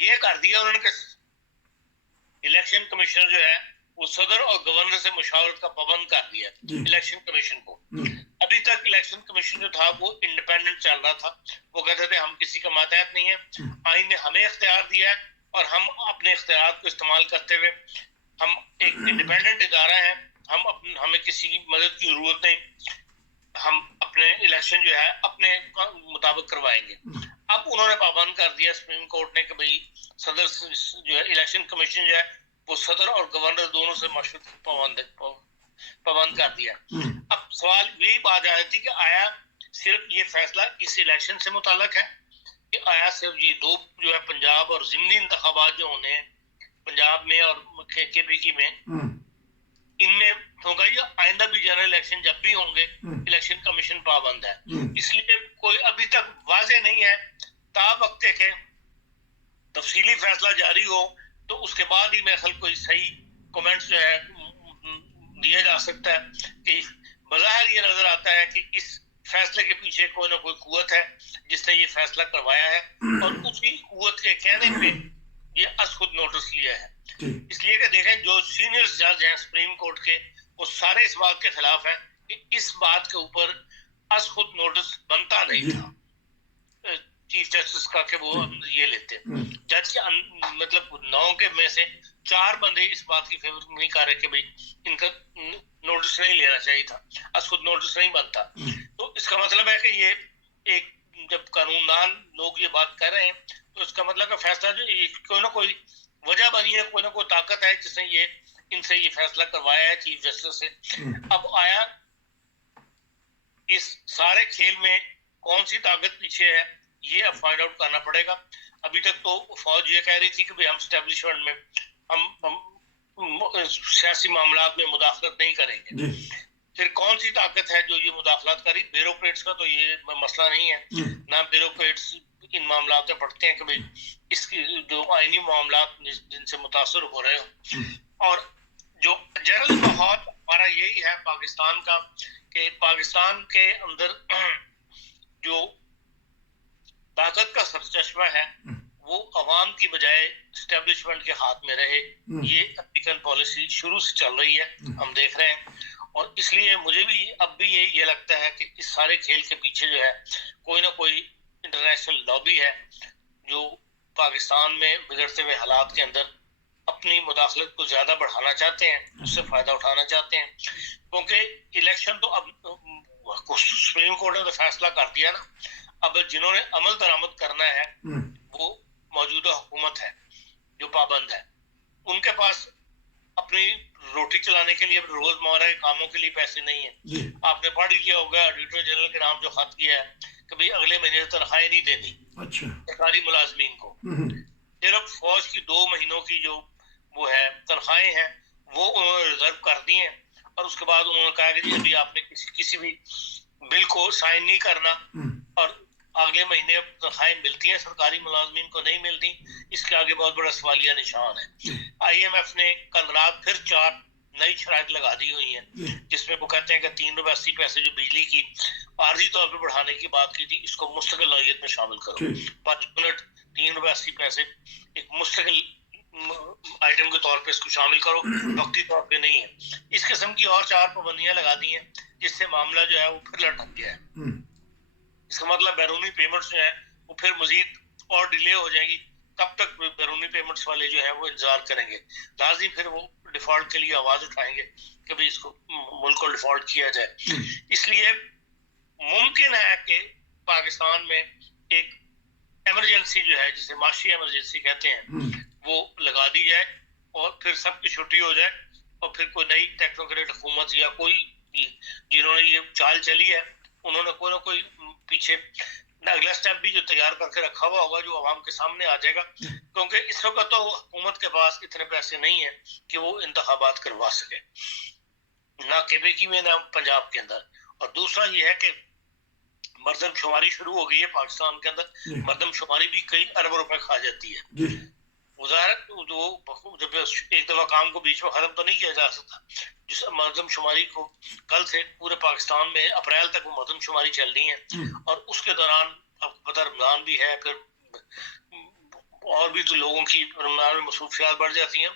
یہ کر دیا انہوں نے کہ الیکشن کمیشنر جو ہے وہ صدر اور گورنر سے مشاورت کا پابند کر دیا الیکشن کمیشن کو. ابھی تک الیکشن کمیشن جو تھا وہ انڈیپینڈنٹ چل رہا تھا. وہ کہتے تھے ہم کسی کا ماتحت نہیں ہے, آئین نے ہمیں اختیار دیا ہے اور ہم اپنے اختیارات کو استعمال کرتے ہوئے ہم ایک انڈیپینڈنٹ ادارہ ہیں, ہمیں کسی کی مدد کی ضرورت نہیں, ہم اپنے الیکشن جو ہے اپنے مطابق کروائیں گے. اب انہوں نے پابند کر دیا سپریم کورٹ نے کہ بھئی صدر جو ہے الیکشن کمیشن جو ہے وہ صدر اور گورنر دونوں سے مشورت پابند کر دیا. اب سوال یہی بات آ رہی تھی کہ آیا صرف یہ فیصلہ اس الیکشن سے متعلق ہے کہ آیا صرف یہ دو جو ہے پنجاب اور ضمنی انتخابات جو ہونے ہیں پنجاب میں اور کے پی کی میں, ان میں ہوگا یہ آئندہ بھی جنرل الیکشن جب بھی ہوں گے الیکشن کمیشن پابند ہے. اس لیے کوئی ابھی تک واضح نہیں ہے. تا وقت کہ تفصیلی فیصلہ جاری ہو تو اس کے بعد ہی میرے خیال کوئی صحیح کومنٹس جو ہے دیا جا سکتا ہے کہ بظاہر یہ نظر آتا ہے کہ اس فیصلے کے پیچھے کوئی نہ کوئی قوت ہے جس نے یہ فیصلہ کروایا ہے اور اسی قوت کے کہنے پہ یہ از خود نوٹس لیا ہے. اس لیے کہ دیکھیں جو سینئر جج ہیں سپریم کورٹ کے وہ سارے اس بات کے خلاف ہیں کہ اس بات کے اوپر از خود نوٹس بنتا نہیں تھا چیف جسٹس کا کہ وہ یہ لیتے. جج کے مطلب 9 کے میں سے 4 بندے اس بات کی فیور نہیں کر رہے کہ بھئی ان کا نوٹس نہیں لینا چاہیے تھا, از خود نوٹس نہیں بنتا. تو اس کا مطلب ہے کہ یہ ایک جب قانون دان لوگ یہ بات کر رہے ہیں تو اس کا مطلب کہ فیصلہ جو کوئی نہ کوئی وجہ بنی ہے, کوئی نہ کوئی طاقت ہے جس نے یہ ان سے یہ فیصلہ کروایا ہے چیف جسٹس سے. اب آیا اس سارے کھیل میں کون سی طاقت پیچھے ہے یہ اب فائنڈ آؤٹ کرنا پڑے گا. ابھی تک تو فوج یہ کہہ رہی تھی کہ ہم اسٹیبلشمنٹ میں ہم سیاسی معاملات میں مداخلت نہیں کریں گے. پھر کون سی طاقت ہے جو یہ مداخلت کری؟ بیوروکریٹس کا تو یہ مسئلہ نہیں ہے, نہ بیوروکریٹس ان معاملات میں پڑھتے ہیں کہ بھئی اس کی جو آئینی معاملات جن سے متاثر ہو رہے ہو. اور جو جنرل ماحول ہمارا یہی ہے پاکستان کا کہ پاکستان کے اندر جو طاقت کا سرچشمہ ہے وہ عوام کی بجائے اسٹیبلشمنٹ کے ہاتھ میں رہے. یہ امریکن پالیسی شروع سے چل رہی ہے, ہم دیکھ رہے ہیں. اور اس لیے مجھے بھی اب بھی یہ لگتا ہے کہ اس سارے کھیل کے پیچھے جو ہے کوئی نہ کوئی انٹرنیشنل لابی ہے جو پاکستان میں بگڑتے ہوئے حالات کے اندر اپنی مداخلت کو زیادہ بڑھانا چاہتے ہیں, اس سے فائدہ اٹھانا چاہتے ہیں. کیونکہ الیکشن تو اب سپریم کورٹ نے تو فیصلہ کر دیا نا, اب جنہوں نے عمل درآمد کرنا ہے وہ موجودہ حکومت ہے جو پابند ہے. ان کے پاس اپنی روٹی چلانے کے لیے روزمرہ کے کاموں کے لیے پیسے نہیں ہیں. آپ نے پڑھ لیا ہوگا آڈیٹر جنرل کے نام جو خط کیا ہے کہ بھئی اگلے مہینے تنخواہیں نہیں دینی سرکاری ملازمین کو. صرف فوج کی 2 مہینوں کی جو وہ ہے تنخواہیں ہیں وہ انہوں نے ریزرو کر دی ہیں, اور اس کے بعد انہوں نے کہا کہ جی ابھی آپ نے کسی بھی بل کو سائن نہیں کرنا, اور اگلے مہینے تنخواہیں ملتی ہیں سرکاری ملازمین کو نہیں ملتی. اس کے آگے بہت بڑا سوالیہ نشان ہے. آئی ایم ایف نے کل رات پھر 4 نئی شرائط لگا دی ہوئی ہیں جس میں وہ کہتے ہیں کہ 3 روپے 80 پیسے جو بجلی کی عارضی طور پہ بڑھانے کی بات کی تھی اس کو مستقل نوعیت میں شامل کرو. 5 یونٹ 3 روپے 80 پیسے ایک مستقل آئٹم کے طور پہ اس کو شامل کرو, وقتی طور پہ نہیں ہے. اس قسم کی اور 4 پابندیاں لگا دی ہیں جس سے معاملہ جو ہے وہ پھر لٹک گیا ہے. اس کا مطلب بیرونی پیمنٹس جو ہیں وہ پھر مزید اور ڈیلے ہو جائیں گی. کب تک بیرونی پیمنٹس والے جو ہیں وہ انتظار کریں گے؟ لازمی پھر وہ ڈیفالٹ کے لیے آواز اٹھائیں گے کہ بھئی اس کو ملک کو ڈیفالٹ کیا جائے. اس لیے ممکن ہے کہ پاکستان میں ایک ایمرجنسی جو ہے جسے معاشی ایمرجنسی کہتے ہیں وہ لگا دی جائے اور پھر سب کی چھٹی ہو جائے, اور پھر کوئی نئی ٹیکنوکریٹ حکومت یا کوئی جنہوں نے یہ چال چلی ہے انہوں نے کوئی نہ کوئی پیچھے اگلا سٹیپ بھی جو تیار کر کے رکھا ہوا ہوگا جو عوام کے سامنے آ جائے گا. کیونکہ اس وقت تو حکومت کے پاس اتنے پیسے نہیں ہیں کہ وہ انتخابات کروا سکے, نہ کے پی کی میں نہ پنجاب کے اندر. اور دوسرا یہ ہے کہ مردم شماری شروع ہو گئی ہے پاکستان کے اندر. مردم شماری بھی کئی ارب روپے کھا جاتی ہے. وزارت جب ایک دفعہ کام کو بیچ میں ختم تو نہیں کیا جا سکتا. جس مردم شماری کو کل سے پورے پاکستان میں اپریل تک وہ مردم شماری چل رہی ہے, اور اس کے دوران اب پتہ رمضان بھی ہے, پھر اور کبھی تو لوگوں کی رمضان میں مصروفیات بڑھ جاتی ہیں.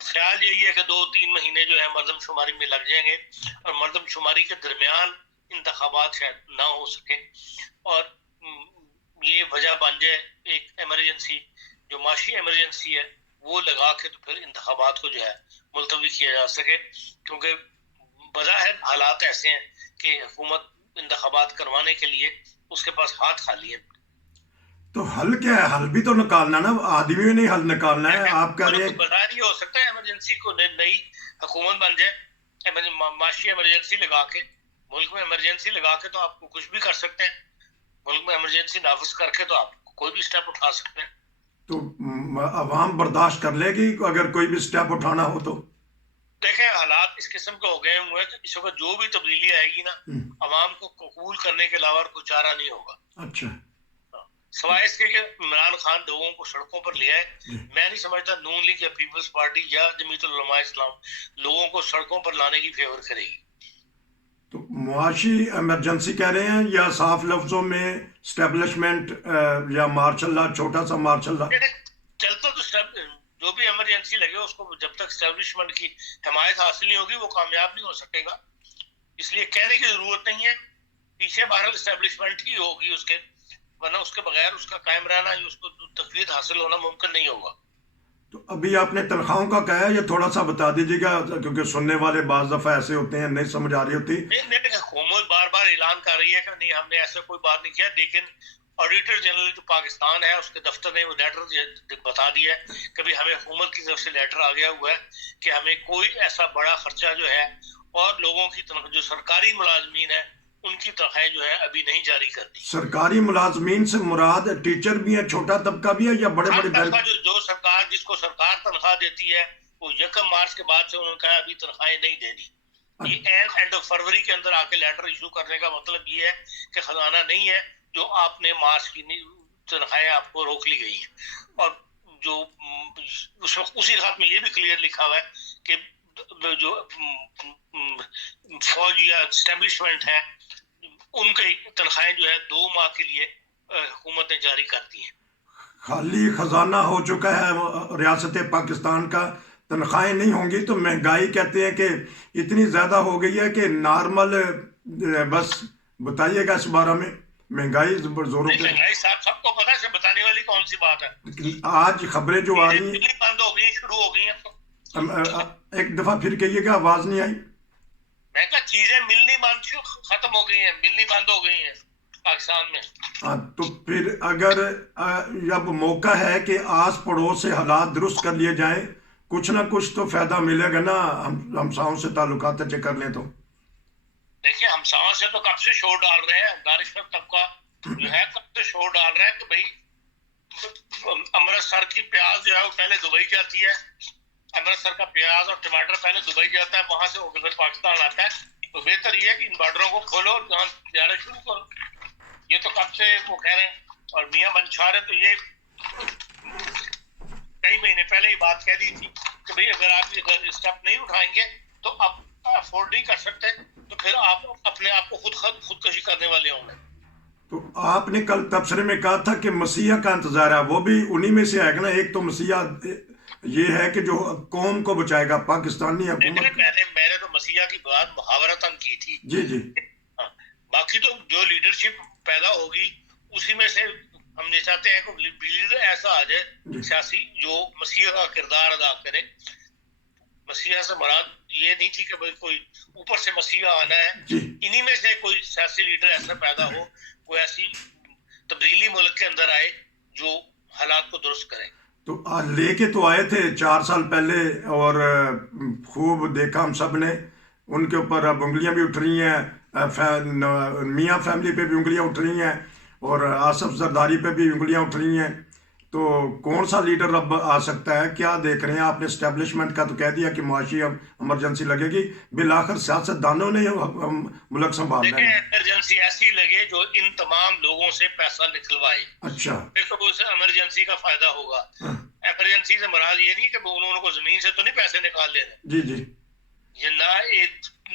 خیال یہی ہے کہ 2-3 مہینے جو ہے مردم شماری میں لگ جائیں گے اور مردم شماری کے درمیان انتخابات شاید نہ ہو سکے اور یہ وجہ بن جائے ایک ایمرجنسی جو معاشی ایمرجنسی ہے وہ لگا کے تو پھر انتخابات کو جو ہے ملتوی کیا جا سکے, کیونکہ بظاہر حالات ایسے ہیں کہ حکومت انتخابات کروانے کے لیے اس کے پاس ہاتھ خالی ہیں. تو حل کیا ہے؟ حل بھی تو نکالنا نا, آدمی بھی نہیں حل نکالنا ہے. آپ کہہ رہے ہیں بظاہر یہ ہو سکتا ہے ایمرجنسی کو نئی حکومت بن جائے, معاشی ایمرجنسی لگا کے, ملک میں ایمرجنسی لگا کے تو آپ کو کچھ بھی کر سکتے ہیں. ملک میں ایمرجنسی نافذ کر کے تو آپ کوئی بھی اسٹیپ اٹھا سکتے ہیں. تو عوام برداشت کر لے گی اگر کوئی بھی اسٹیپ اٹھانا ہو تو؟ دیکھیں حالات اس قسم کے ہو گئے ہوئے کہ اس وقت جو بھی تبدیلی آئے گی نا عوام کو قبول کرنے کے علاوہ کوئی چارہ نہیں ہوگا. اچھا, سوائے اس کے کہ عمران خان لوگوں کو سڑکوں پر لے آئے. میں نہیں سمجھتا نون لیگ یا پیپلز پارٹی یا جمعیت العلماء اسلام لوگوں کو سڑکوں پر لانے کی فیور کرے گی. تو معاشی ایمرجنسی کہہ رہے ہیں یا صاف لفظوں میں اسٹیبلشمنٹ یا مارشل لا, چھوٹا سا مارشل لا چلتا تو جو بھی ایمرجنسی لگے اس کو جب تک اسٹیبلشمنٹ کی حمایت حاصل نہیں ہوگی وہ کامیاب نہیں ہو سکے گا. اس لیے کہنے کی ضرورت نہیں ہے, پیچھے بہرحال اسٹیبلشمنٹ ہی ہوگی اس کے, ورنہ اس کے بغیر اس کا قائم رہنا اس کو تقویت حاصل ہونا ممکن نہیں ہوگا. تو ابھی آپ نے تنخواہوں کا کہا ہے, یہ تھوڑا سا بتا دیجیے گا کیونکہ سننے والے بعض دفعہ ایسے ہوتے ہیں نہیں سمجھ آ رہی ہوتی. حکومت بار بار اعلان کر رہی ہے کہ نہیں ہم نے ایسا کوئی بات نہیں کیا, لیکن آڈیٹر جنرل جو پاکستان ہے اس کے دفتر نے وہ لیٹر بتا دیا ہے کہ ہمیں حکومت کی طرف سے لیٹر آ گیا ہوا ہے کہ ہمیں کوئی ایسا بڑا خرچہ جو ہے اور لوگوں کی جو سرکاری ملازمین ہیں ان کی تنخواہیں جو ہے ابھی نہیں جاری کرنی. سرکاری ملازمین سے مراد ٹیچر بھی ہے, چھوٹا طبقہ بھی ہے یا بڑے بڑے جو سرکار جس کو سرکار تنخواہ دیتی ہے وہ 1 مارچ کے بعد سے انہوں نے کہا ابھی تنخواہیں نہیں دینی. یہ اینڈ آف فروری کے اندر آ کے لیٹر ایشو کرنے کا مطلب یہ ہے کہ خزانہ نہیں ہے جو آپ نے مارچ کی تنخواہیں آپ کو روک لی گئی ہیں. اور جو اس وقت اسی خط میں یہ بھی کلیئر لکھا ہوا ہے کہ جو فوج یا اسٹیبلشمنٹ ہے ان کی تنخواہیں جو ہے 2 ماہ کے لیے حکومت نے جاری کر دی ہیں. خالی خزانہ ہو چکا ہے ریاست پاکستان کا, تنخواہیں نہیں ہوں گی تو مہنگائی کہتے ہیں کہ اتنی زیادہ ہو گئی ہے کہ نارمل, بس بتائیے گا اس بارے میں. مہنگائی زوروں پہ, مہنگائی سب کو پتا ہے, بتانے والی کون سی بات ہے. آج خبریں جو آ رہی ہیں بند ہو گئی, شروع ہو گئی ہیں. ایک دفعہ پھر کہیے گا, آواز نہیں آئی. میں کہا چیزیں ملنی بند ختم ہو گئی ہیں, ملنی بند ہو گئی ہیں پاکستان میں. تو پھر اگر اب موقع ہے کہ آس پڑوس سے حالات درست کر لیے جائیں, کچھ نہ کچھ تو فائدہ ملے گا نا. ہمساؤں سے تعلقات اچھے کر لیں تو دیکھیں ہمساؤں سے تو کب سے شور ڈال رہے ہیں, دانشور طبقہ جو ہے کب سے شور ڈال رہا ہے کہ بھائی امرتسر کی پیاز جو ہے وہ پہلے دبئی جاتی ہے, امرتسر کا پیاز اور ٹماٹر پہلے دبئی جاتا ہے, وہاں سے وہ پھر پاکستان آتا ہے. تو بہتر یہ ہے کہ ان بارڈروں کو کھولو اور جہاں جانا شروع کرو. یہ تو کب سے وہ کہہ رہے ہیں, اور میاں بنشار ہے تو یہ کئی مہینے پہلے یہ بات کہہ دی تھی کہ بھئی اگر آپ یہ اسٹیپ نہیں اٹھائیں گے تو اب افورڈ نہیں کر سکتے تو پھر آپ اپنے آپ کو خودکشی کرنے والے ہوں گے. تو آپ نے کل تبصرے میں کہا تھا کہ مسیحا کا انتظار ہے, وہ بھی انہی میں سے ہے نا. ایک تو مسیحا یہ ہے کہ جو قوم کو بچائے گا, پاکستانی حکومت. میں نے تو مسیحا کی بات محاورتاً کی تھی. جی جی, باقی تو جو لیڈرشپ پیدا ہوگی اسی میں سے ہم یہ چاہتے ہیں کہ لیڈر ایسا آ جائے سیاسی جو مسیحا کا کردار ادا کرے. مسیحا سے مراد یہ نہیں تھی کہ بھائی کوئی اوپر سے مسیحا آنا ہے, انہی میں سے کوئی سیاسی لیڈر ایسا پیدا ہو, کوئی ایسی تبدیلی ملک کے اندر آئے جو حالات کو درست کرے. تو لے کے تو آئے تھے 4 سال پہلے اور خوب دیکھا ہم سب نے, ان کے اوپر اب انگلیاں بھی اٹھ رہی ہیں, میاں فیملی پہ بھی انگلیاں اٹھ رہی ہیں اور آصف زرداری پہ بھی انگلیاں اٹھ رہی ہیں. تو کون سا لیڈر اب آ سکتا ہے؟ کیا دیکھ رہے ہیں آپ نے؟ اسٹیبلشمنٹ کا تو کہہ دیا کہ معاشی ایمرجنسی لگے گی, بالآخر سیاست دانوں نے ملک سنبھالنا ہے. ایمرجنسی ایسی لگے جو ان تمام لوگوں سے پیسہ نکلوائے. اچھا, پھر تو اسے ایمرجنسی کا فائدہ ہوگا. ایمرجنسی سے مراد یہ نہیں کہ انہوں کو زمین سے تو نہیں پیسے نکال لینے. جی جی, یہ نہ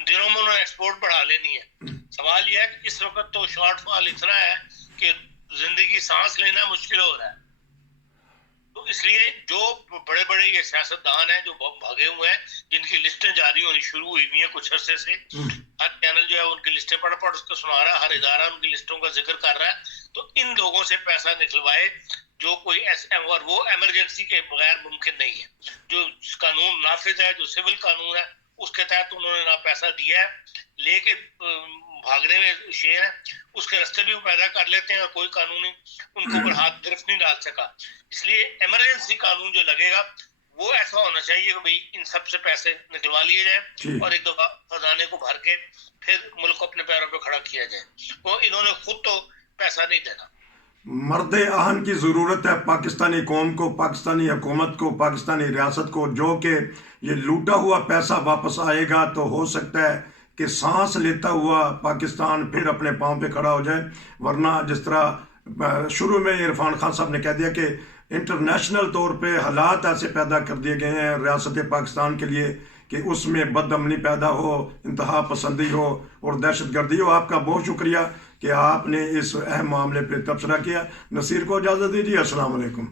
دنوں میں انہوں نے ایکسپورٹ بڑھا لینی ہے. سوال یہ ہے کہ اس وقت تو شارٹ فال اتنا ہے کہ زندگی سانس لینا مشکل ہو رہا ہے. اس لیے جو بڑے بڑے یہ سیاستدان ہیں جو بھاگے ہوئے ہیں، جن کی لسٹیں جاری ہونی شروع ہوئی ہوئی ہیں کچھ عرصے سے، ہر چینل جو ہے ان کی لسٹیں پڑھ اس کو سنا رہا ہے، ہر ادارہ ان کی لسٹوں کا ذکر کر رہا ہے، تو ان لوگوں سے پیسہ نکلوائے جو کوئی اور وہ ایمرجنسی کے بغیر ممکن نہیں ہے. جو قانون نافذ ہے، جو سول قانون ہے، اس کے تحت انہوں نے نہ پیسہ دیا ہے، لے کے بھاگنے میں شیر ہے، اس کے رستے بھی وہ پیدا کر لیتے ہیں اور کوئی قانونی ان کو اوپر ہاتھ گرفت نہیں ڈال سکا. اس لیے ایمرجنسی قانون جو لگے گا وہ ایسا ہونا چاہیے کہ بھئی ان سب سے پیسے نکلوا لیے جائیں اور ایک دفعہ خزانے کو بھر کے پھر ملک کو اپنے پیروں پہ کھڑا کیا جائے. وہ انہوں نے خود تو پیسہ نہیں دینا. مرد آہن کی ضرورت ہے پاکستانی قوم کو، پاکستانی حکومت کو، پاکستانی ریاست کو، جو کہ یہ لوٹا ہوا پیسہ واپس آئے گا تو ہو سکتا ہے کہ سانس لیتا ہوا پاکستان پھر اپنے پاؤں پہ کھڑا ہو جائے. ورنہ جس طرح شروع میں عرفان خان صاحب نے کہہ دیا کہ انٹرنیشنل طور پہ حالات ایسے پیدا کر دیے گئے ہیں ریاست پاکستان کے لیے کہ اس میں بد امنی پیدا ہو، انتہا پسندی ہو اور دہشت گردی ہو. آپ کا بہت شکریہ کہ آپ نے اس اہم معاملے پہ تبصرہ کیا. نصیر کو اجازت دیجیے. السلام علیکم.